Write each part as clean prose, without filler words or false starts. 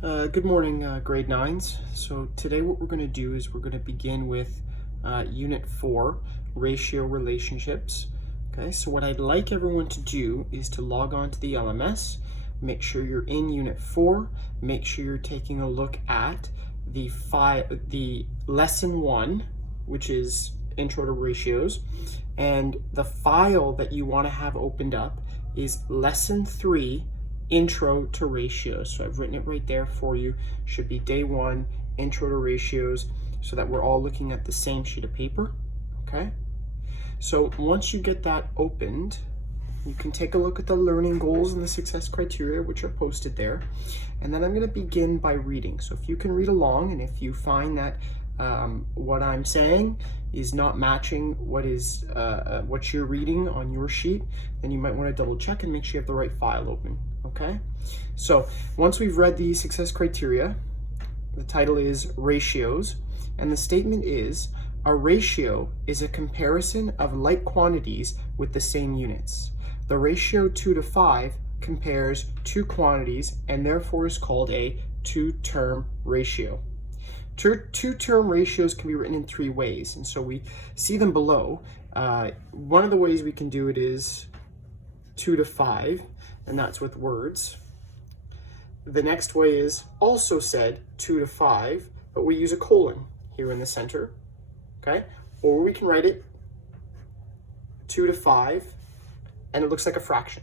Good morning, grade 9s. So today what we're going to do is we're going to begin with Unit 4, Ratio Relationships. Okay, so what I'd like everyone to do is to log on to the LMS, make sure you're in Unit 4, make sure you're taking a look at the Lesson 1, which is Intro to Ratios, and the file that you want to have opened up is Lesson 3, Intro to Ratios. So I've written it right there for you. Should be day 1, Intro to Ratios, so that we're all looking at the same sheet of paper. Okay? So once you get that opened, you can take a look at the learning goals and the success criteria, which are posted there. And then I'm going to begin by reading. So if you can read along, and if you find that what I'm saying is not matching what you're reading on your sheet, then you might want to double check and make sure you have the right file open. Okay, so once we've read the success criteria, the title is Ratios, and the statement is, a ratio is a comparison of like quantities with the same units. The ratio 2 to 5 compares two quantities and therefore is called a two-term ratio. Two-term ratios can be written in 3 ways, and so we see them below. One of the ways we can do it is 2 to 5, and that's with words. The next way is also said 2 to 5, but we use a colon here in the center, okay? Or we can write it 2 to 5, and it looks like a fraction.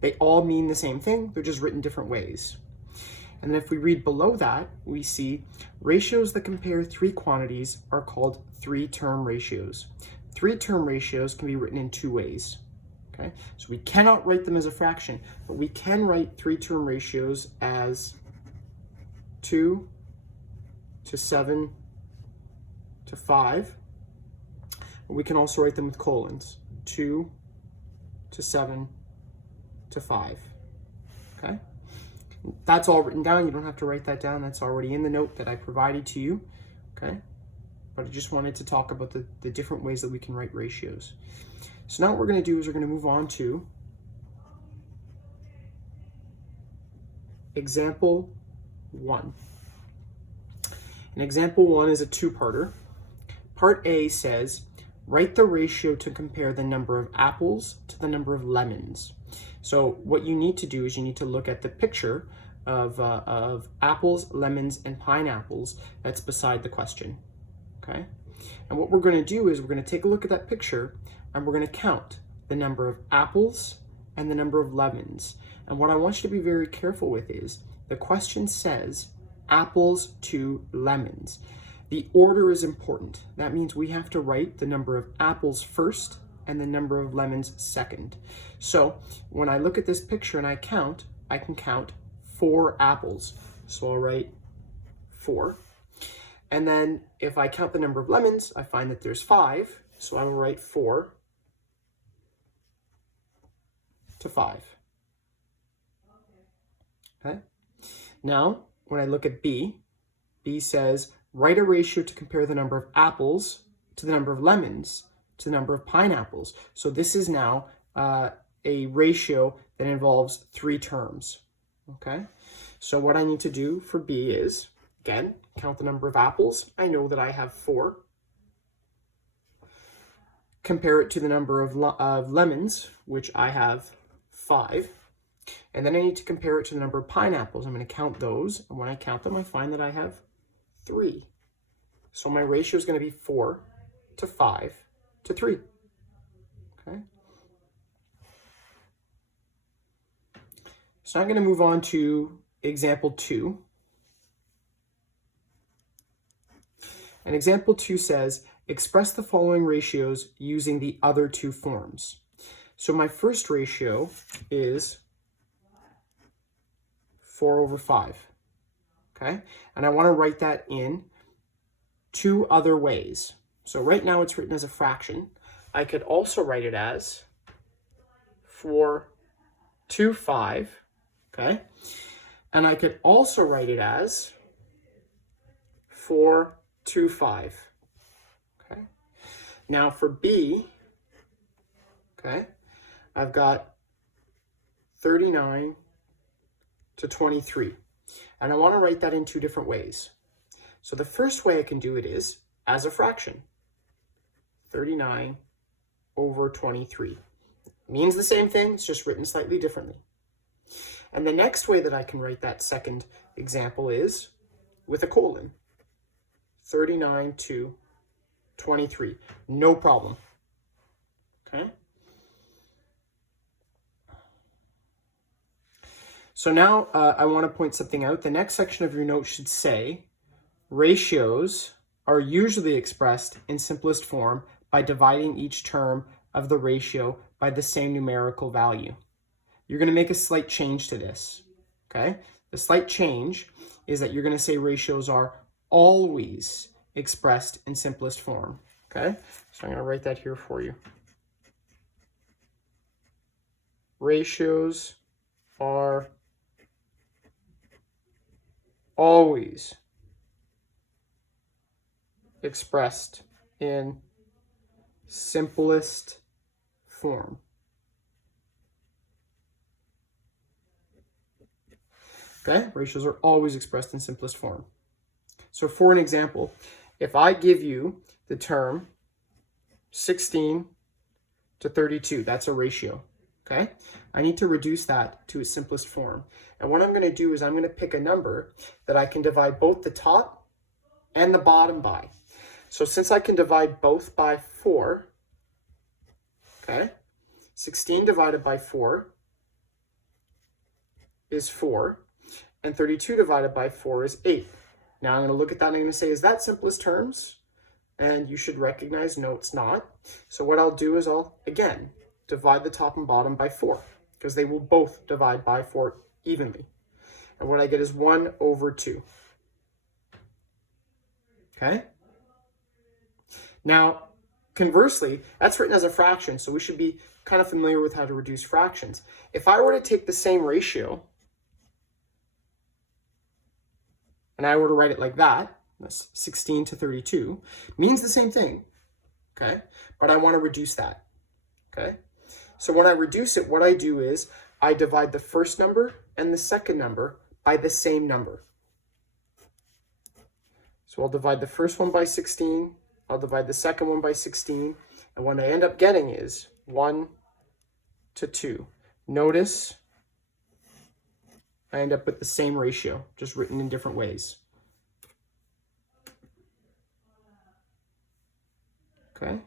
They all mean the same thing, they're just written different ways. And then if we read below that, we see ratios that compare 3 quantities are called 3-term ratios. 3-term ratios can be written in 2 ways. Okay? So we cannot write them as a fraction, but we can write 3-term ratios as 2 to 7 to 5. We can also write them with colons, 2 to 7 to 5. Okay? That's all written down. You don't have to write that down. That's already in the note that I provided to you. Okay? But I just wanted to talk about the different ways that we can write ratios. So now what we're going to do is we're going to move on to example 1. And example 1 is a 2-parter. Part A says, write the ratio to compare the number of apples to the number of lemons. So what you need to do is you need to look at the picture of apples, lemons, and pineapples that's beside the question. Okay? And what we're going to do is we're going to take a look at that picture and we're going to count the number of apples and the number of lemons. And what I want you to be very careful with is the question says apples to lemons. The order is important. That means we have to write the number of apples first and the number of lemons second. So when I look at this picture and I can count 4 apples. So I'll write 4. And then if I count the number of lemons, I find that there's 5. So I will write 4 to 5. Okay. Now, when I look at B, B says, write a ratio to compare the number of apples to the number of lemons to the number of pineapples. So this is now a ratio that involves 3 terms. Okay. So what I need to do for B is, again, count the number of apples. I know that I have 4. Compare it to the number of lemons, which I have 5. And then I need to compare it to the number of pineapples. I'm going to count those. And when I count them, I find that I have 3. So my ratio is going to be 4 to 5 to 3. Okay. So I'm going to move on to example 2. And example 2 says, express the following ratios using the other 2 forms. So my first ratio is 4 over 5. Okay? And I want to write that in 2 other ways. So right now it's written as a fraction. I could also write it as 4 to 5. Okay? And I could also write it as 4 to 5. Okay? Now for B, okay, I've got 39 to 23. And I want to write that in two different ways. So the first way I can do it is as a fraction. 39 over 23. Means the same thing, it's just written slightly differently. And the next way that I can write that second example is with a colon. 39 to 23. No problem. Okay? So now I want to point something out. The next section of your note should say, ratios are usually expressed in simplest form by dividing each term of the ratio by the same numerical value. You're going to make a slight change to this, okay? The slight change is that you're going to say ratios are always expressed in simplest form, okay? So I'm going to write that here for you. Ratios are always expressed in simplest form. Okay, ratios are always expressed in simplest form. So for an example, if I give you the term 16 to 32, that's a ratio, okay? I need to reduce that to its simplest form. And what I'm going to do is I'm going to pick a number that I can divide both the top and the bottom by. So since I can divide both by 4, okay, 16 divided by 4 is 4. And 32 divided by 4 is 8. Now I'm going to look at that and I'm going to say, is that simplest terms? And you should recognize, no, it's not. So what I'll do is I'll, again, divide the top and bottom by 4, because they will both divide by 4 evenly. And what I get is 1 over 2. Okay? Now, conversely, that's written as a fraction, so we should be kind of familiar with how to reduce fractions. If I were to take the same ratio, and I were to write it like that, that's 16 to 32, means the same thing, okay? But I want to reduce that, okay? So when I reduce it, what I do is I divide the first number and the second number by the same number. So I'll divide the first one by 16, I'll divide the second one by 16, and what I end up getting is 1 to 2. Notice I end up with the same ratio, just written in different ways. Okay?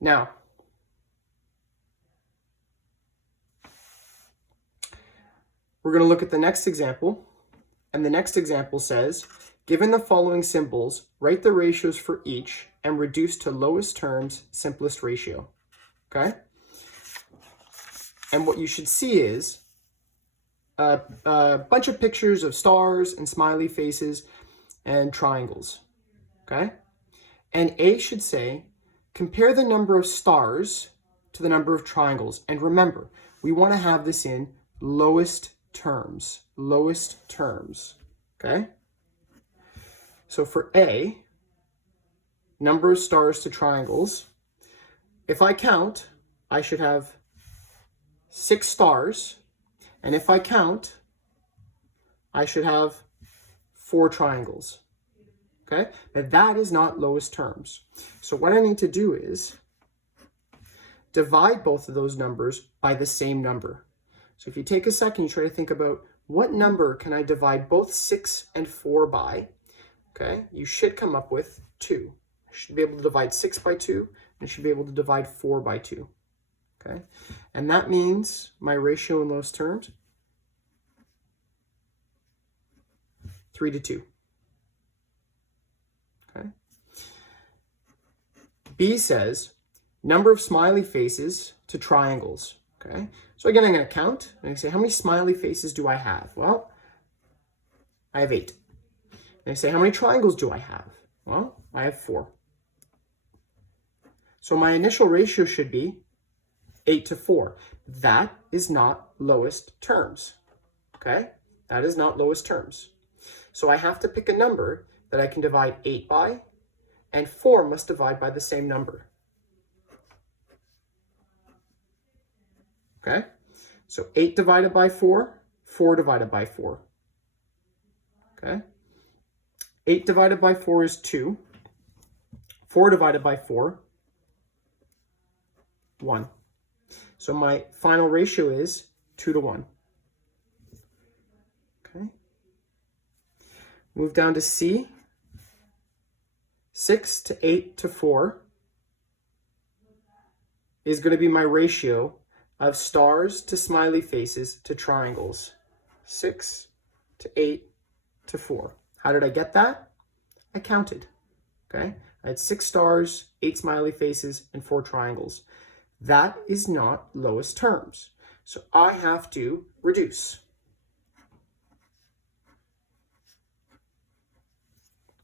Now, we're going to look at the next example, and the next example says, given the following symbols, write the ratios for each and reduce to lowest terms simplest ratio, okay? And what you should see is a bunch of pictures of stars and smiley faces and triangles, okay? And A should say, compare the number of stars to the number of triangles. And remember, we want to have this in lowest terms, okay? So for A, number of stars to triangles, if I count, I should have 6 stars, and if I count, I should have 4 triangles, okay? But that is not lowest terms. So what I need to do is divide both of those numbers by the same number. So if you take a second, you try to think about what number can I divide both 6 and 4 by, okay? You should come up with 2. I should be able to divide 6 by 2, and I should be able to divide 4 by 2, okay? And that means my ratio in those terms, 3 to 2, okay? B says, number of smiley faces to triangles, okay? So again, I'm going to count, and I say, how many smiley faces do I have? Well, I have 8. And I say, how many triangles do I have? Well, I have 4. So my initial ratio should be 8 to 4. That is not lowest terms, okay? That is not lowest terms. So I have to pick a number that I can divide 8 by, and 4 must divide by the same number. okay? So 8 divided by 4, 4 divided by 4, okay? 8 divided by 4 is 2. 4 divided by 4, 1. So my final ratio is 2 to 1. Okay. Move down to C. 6 to 8 to 4 is going to be my ratio of stars to smiley faces to triangles. 6 to 8 to 4. How did I get that? I counted. Okay. I had 6 stars, 8 smiley faces, and 4 triangles. That is not lowest terms. So I have to reduce.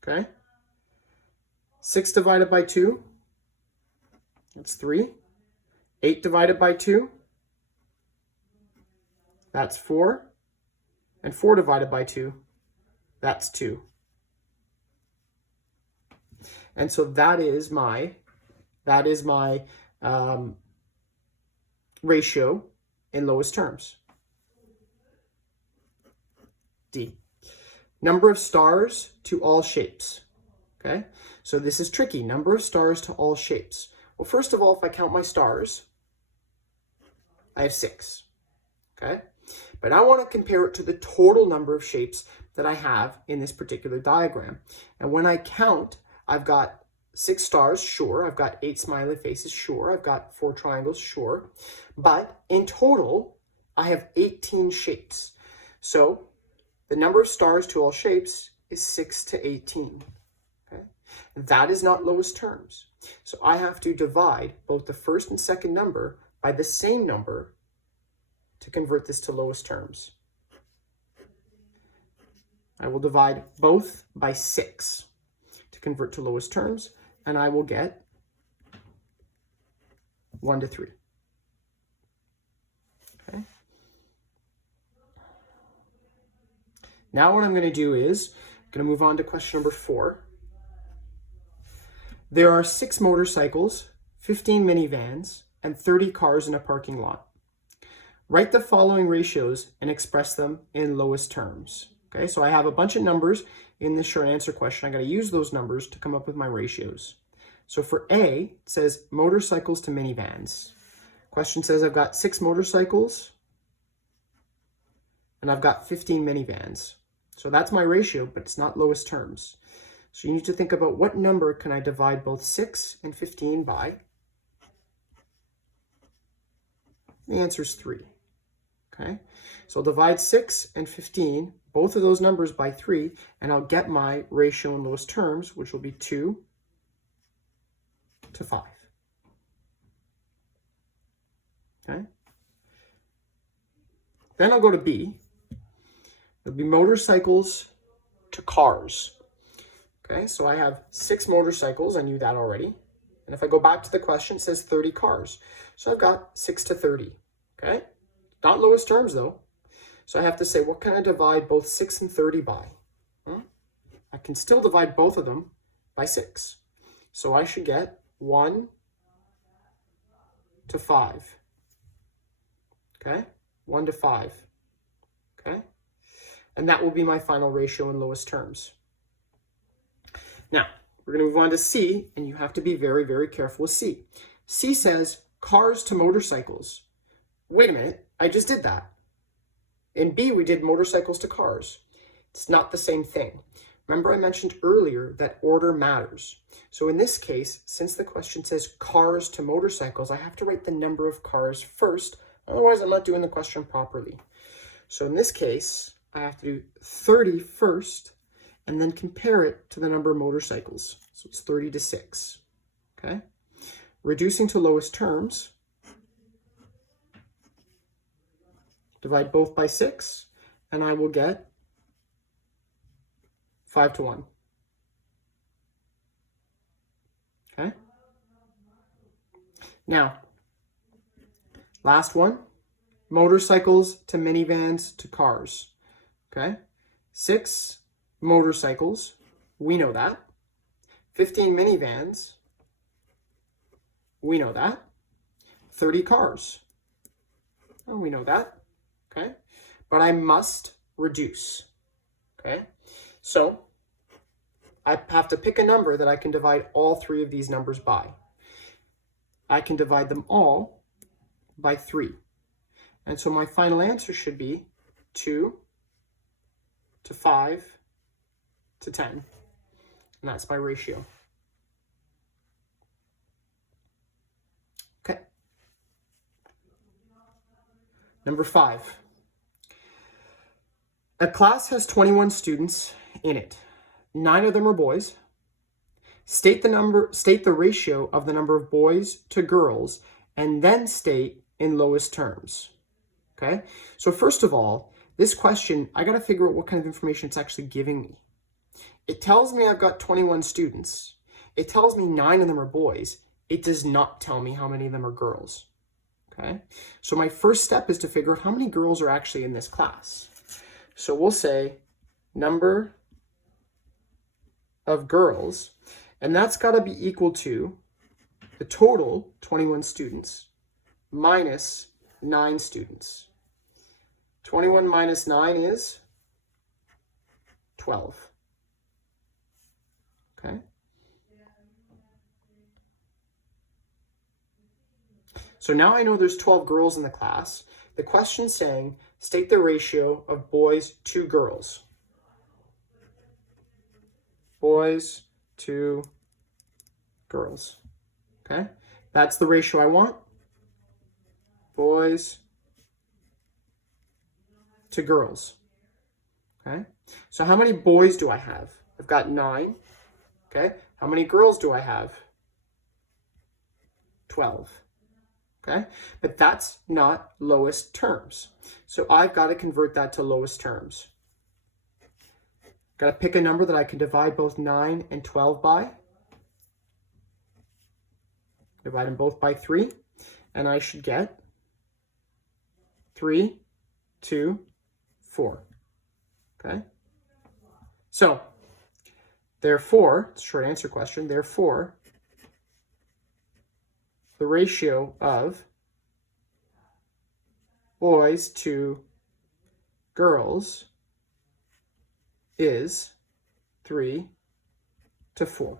Okay. 6 divided by 2, that's 3. 8 divided by 2, that's 4. And 4 divided by 2, that's 2. And so that is my ratio in lowest terms. D. Number of stars to all shapes. Okay, so this is tricky. Number of stars to all shapes. Well, first of all, if I count my stars, I have 6. Okay, but I want to compare it to the total number of shapes that I have in this particular diagram. And when I count, I've got 6 stars, sure. I've got 8 smiley faces, sure. I've got 4 triangles, sure. But in total, I have 18 shapes. So the number of stars to all shapes is 6 to 18. Okay? That is not lowest terms. So I have to divide both the first and second number by the same number to convert this to lowest terms. I will divide both by 6 to convert to lowest terms, and I will get 1 to 3. Okay. Now what I'm going to do is I'm going to move on to question number 4. There are 6 motorcycles, 15 minivans, and 30 cars in a parking lot. Write the following ratios and express them in lowest terms. Okay, so I have a bunch of numbers in this short answer question. I'm going to use those numbers to come up with my ratios. So for A, it says motorcycles to minivans. Question says I've got 6 motorcycles and I've got 15 minivans. So that's my ratio, but it's not lowest terms. So you need to think about what number can I divide both 6 and 15 by? The answer is 3. Okay, so I'll divide 6 and 15, both of those numbers, by 3, and I'll get my ratio in lowest terms, which will be 2 to 5. Okay, then I'll go to B. It'll be motorcycles to cars. Okay, so I have 6 motorcycles. I knew that already. And if I go back to the question, it says 30 cars. So I've got 6 to 30. Okay, not lowest terms though. So I have to say, what can I divide both 6 and 30 by? I can still divide both of them by 6. So I should get 1 to 5. Okay, 1 to 5. Okay, and that will be my final ratio in lowest terms. Now, we're going to move on to C, and you have to be very, very careful with C. C says cars to motorcycles. Wait a minute, I just did that. In B, we did motorcycles to cars. It's not the same thing. Remember I mentioned earlier that order matters. So in this case, since the question says cars to motorcycles, I have to write the number of cars first. Otherwise, I'm not doing the question properly. So in this case, I have to do 30 first and then compare it to the number of motorcycles. So it's 30 to 6. Okay? Reducing to lowest terms, divide both by 6, and I will get 5 to 1. Okay? Now, last one, motorcycles to minivans to cars. Okay? 6 motorcycles, we know that. 15 minivans, we know that. 30 cars. Oh, we know that, okay? But I must reduce, okay? So I have to pick a number that I can divide all three of these numbers by. I can divide them all by 3. And so my final answer should be 2 to 5 to 10. And that's my ratio. Okay. Number 5. A class has 21 students in it. 9 of them are boys. State the ratio of the number of boys to girls, and then state in lowest terms. Okay? So first of all, this question, I got to figure out what kind of information it's actually giving me. It tells me I've got 21 students. It tells me 9 of them are boys. It does not tell me how many of them are girls. Okay? So my first step is to figure out how many girls are actually in this class. So we'll say number of girls, and that's got to be equal to the total 21 students minus 9 students. 21 minus 9 is 12. Okay? So now I know there's 12 girls in the class. The question's saying, state the ratio of boys to girls. Boys to girls. Okay? That's the ratio I want. Boys to girls. Okay? So how many boys do I have? I've got 9. Okay? How many girls do I have? 12. Okay? But that's not lowest terms. So I've got to convert that to lowest terms. Got to pick a number that I can divide both 9 and 12 by. Divide them both by 3. And I should get 3, 2, 4. Okay? So, therefore, it's a short answer question, therefore, the ratio of boys to girls is 3 to 4.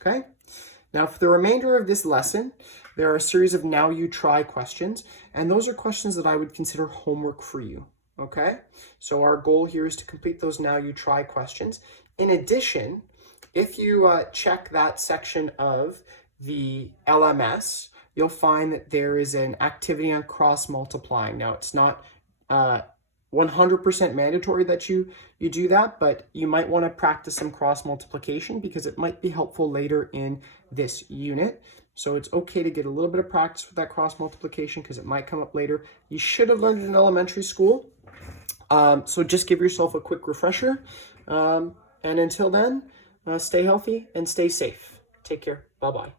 Okay? Now, for the remainder of this lesson, there are a series of now you try questions, and those are questions that I would consider homework for you. Okay? So our goal here is to complete those now you try questions. In addition, if you check that section of the LMS, you'll find that there is an activity on cross multiplying. Now, it's not 100% mandatory that you do that, but you might want to practice some cross multiplication because it might be helpful later in this unit. So it's okay to get a little bit of practice with that cross multiplication because it might come up later. You should have learned it in elementary school. So just give yourself a quick refresher. And until then, stay healthy and stay safe. Take care. Bye-bye.